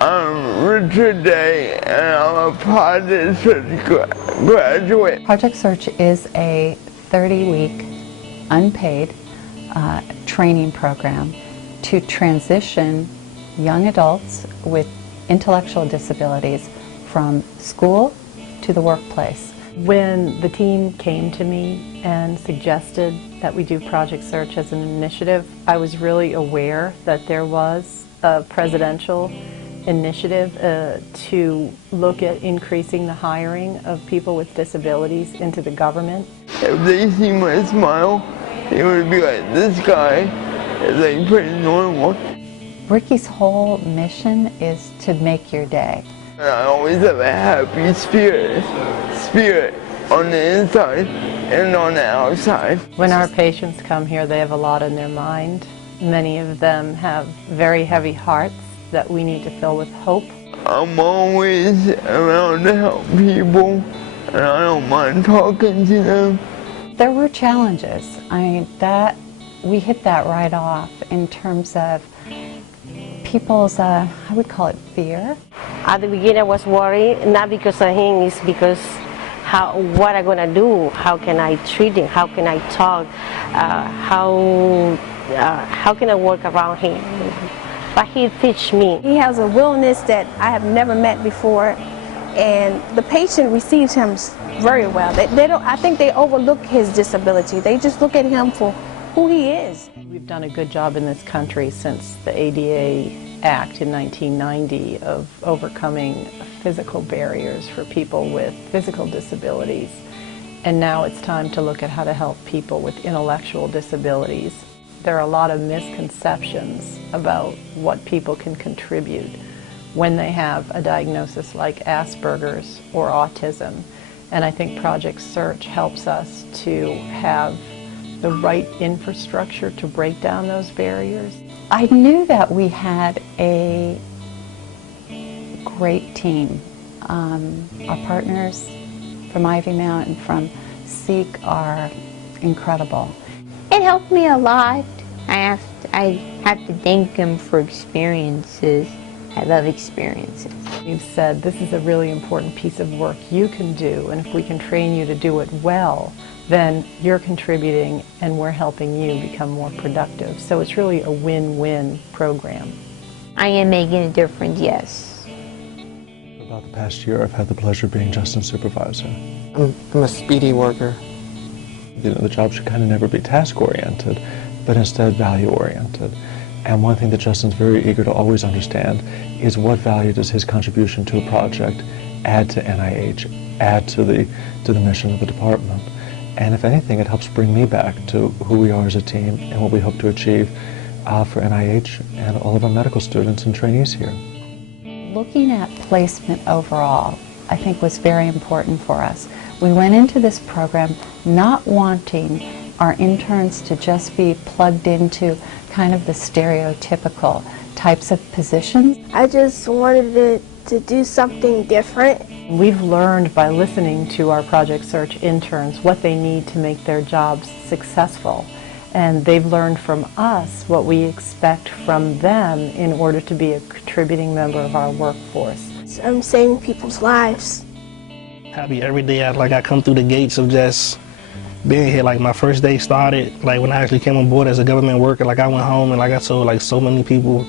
I'm Richard Day, and I'm a Project Search graduate. Project Search is a 30-week unpaid training program to transition young adults with intellectual disabilities from school to the workplace. When the team came to me and suggested that we do Project Search as an initiative, I was really aware that there was a presidential initiative to look at increasing the hiring of people with disabilities into the government. If they see my smile, they would be like, this guy is like pretty normal. Ricky's whole mission is to make your day. And I always have a happy spirit on the inside and on the outside. When our patients come here, they have a lot on their mind. Many of them have very heavy hearts that we need to fill with hope. I'm always around to help people, and I don't mind talking to them. There were challenges. We hit that right off in terms of people's, I would call it fear. At the beginning I was worried, not because of him, it's because what I'm going to do, how can I treat him, how can I talk, how can I work around him. But he teach me. He has a willingness that I have never met before, and the patient receives him very well. I think they overlook his disability. They just look at him for who he is. We've done a good job in this country since the ADA Act in 1990 of overcoming physical barriers for people with physical disabilities. And now it's time to look at how to help people with intellectual disabilities. There are a lot of misconceptions about what people can contribute when they have a diagnosis like Asperger's or autism. And I think Project Search helps us to have the right infrastructure to break down those barriers. I knew that we had a great team. Our partners from Ivy Mount and from SEEK are incredible. It helped me a lot. I have to thank him for experiences. I love experiences. You've said this is a really important piece of work you can do, and if we can train you to do it well, then you're contributing and we're helping you become more productive. So it's really a win-win program. I am making a difference, yes. For about the past year, I've had the pleasure of being Justin's supervisor. I'm a speedy worker. You know, the job should kind of never be task-oriented, but instead value-oriented. And one thing that Justin's very eager to always understand is what value does his contribution to a project add to NIH, add to the mission of the department. And if anything, it helps bring me back to who we are as a team and what we hope to achieve for NIH and all of our medical students and trainees here. Looking at placement overall, I think was very important for us. We went into this program not wanting our interns to just be plugged into kind of the stereotypical types of positions. I just wanted to do something different. We've learned by listening to our Project Search interns what they need to make their jobs successful. And they've learned from us what we expect from them in order to be a contributing member of our workforce. I'm saving people's lives. Happy every day I come through the gates of just being here. Like my first day started, like when I actually came on board as a government worker, like I went home and like I told like so many people.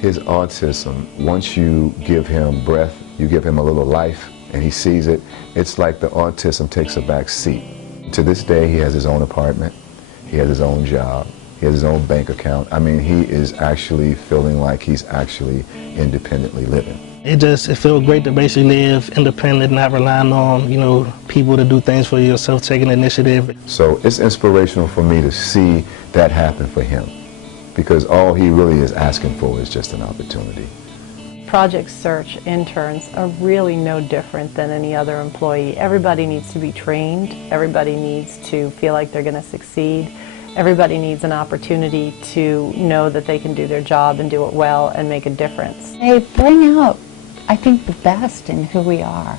His autism, once you give him breath, you give him a little life and he sees it, it's like the autism takes a back seat. To this day, he has his own apartment, he has his own job, he has his own bank account. I mean, he is actually feeling like he's actually independently living. It feels great to basically live independent, not relying on, you know, people to do things for yourself, taking initiative. So it's inspirational for me to see that happen for him, because all he really is asking for is just an opportunity. Project Search interns are really no different than any other employee. Everybody needs to be trained. Everybody needs to feel like they're going to succeed. Everybody needs an opportunity to know that they can do their job and do it well and make a difference. They bring out, I think, the best in who we are.